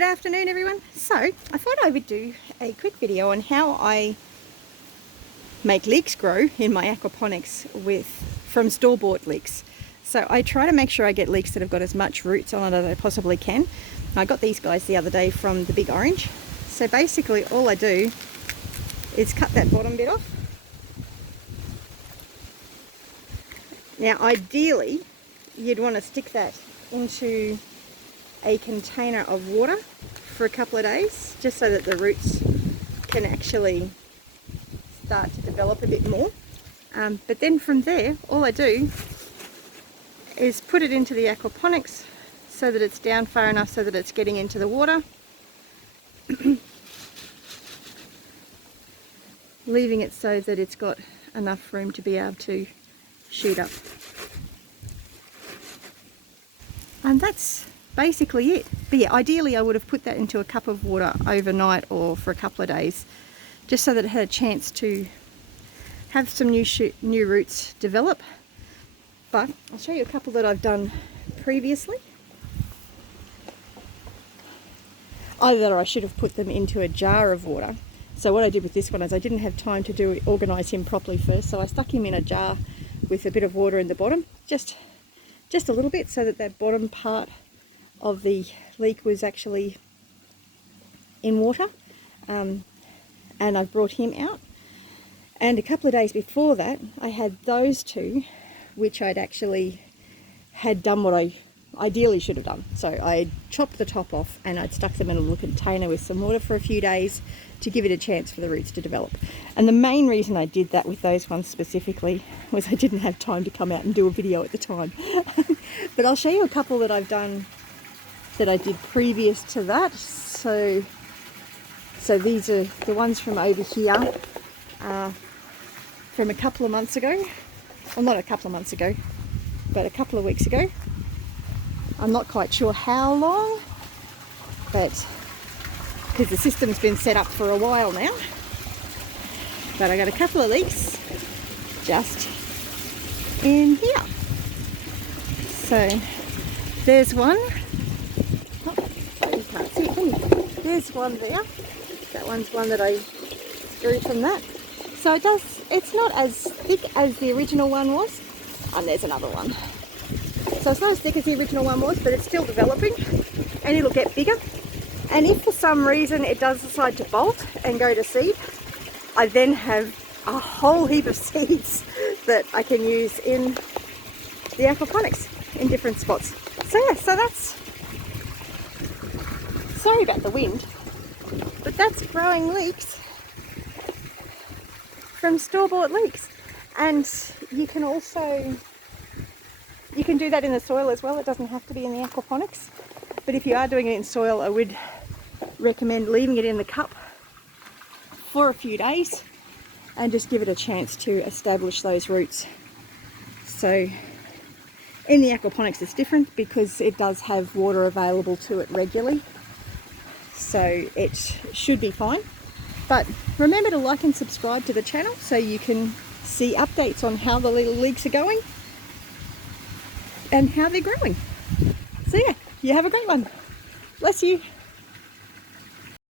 Good afternoon everyone. So I thought I would do a quick video on how I make leeks grow in my aquaponics from store-bought leeks. So I try to make sure I get leeks that have got as much roots on it as I possibly can. I got these guys the other day from the Big Orange. So basically all I do is cut that bottom bit off. Now ideally you'd want to stick that into a container of water for a couple of days just so that the roots can actually start to develop a bit more. But then from there all I do is put it into the aquaponics so that it's down far enough so that it's getting into the water, leaving it so that it's got enough room to be able to shoot up. And that's basically it. But yeah, ideally I would have put that into a cup of water overnight or for a couple of days just so that it had a chance to have some new roots develop. But I'll show you a couple that I've done previously. Either I should have put them into a jar of water. So what I did with this one is I didn't have time to organise him properly first, so I stuck him in a jar with a bit of water in the bottom, just a little bit, so that that bottom part of the leek was actually in water. And I brought him out. And a couple of days before that, I had those two, which I'd actually had done what I ideally should have done. So I chopped the top off and I'd stuck them in a little container with some water for a few days to give it a chance for the roots to develop. And the main reason I did that with those ones specifically was I didn't have time to come out and do a video at the time. But I'll show you a couple that I've done that I did previous to that. So these are the ones from over here from a couple of months ago. Well, not a couple of months ago, but a couple of weeks ago. I'm not quite sure how long, but because the system's been set up for a while now. But I got a couple of leeks just in here. So there's one. Oh, sorry, you can't see it, can you? There's one there. That one's one that I drew from that. So it's not as thick as the original one was. And there's another one. So it's not as thick as the original one was, but it's still developing and it'll get bigger. And if for some reason it does decide to bolt and go to seed, I then have a whole heap of seeds that I can use in the aquaponics in different spots. So yeah, so that's, sorry about the wind, but that's growing leeks from store-bought leeks. And you can do that in the soil as well. It doesn't have to be in the aquaponics. But if you are doing it in soil, I would recommend leaving it in the cup for a few days and just give it a chance to establish those roots. So in the aquaponics it's different because it does have water available to it regularly. So it should be fine. But remember to like and subscribe to the channel so you can see updates on how the little leeks are going and how they're growing. So yeah, you have a great one. Bless you.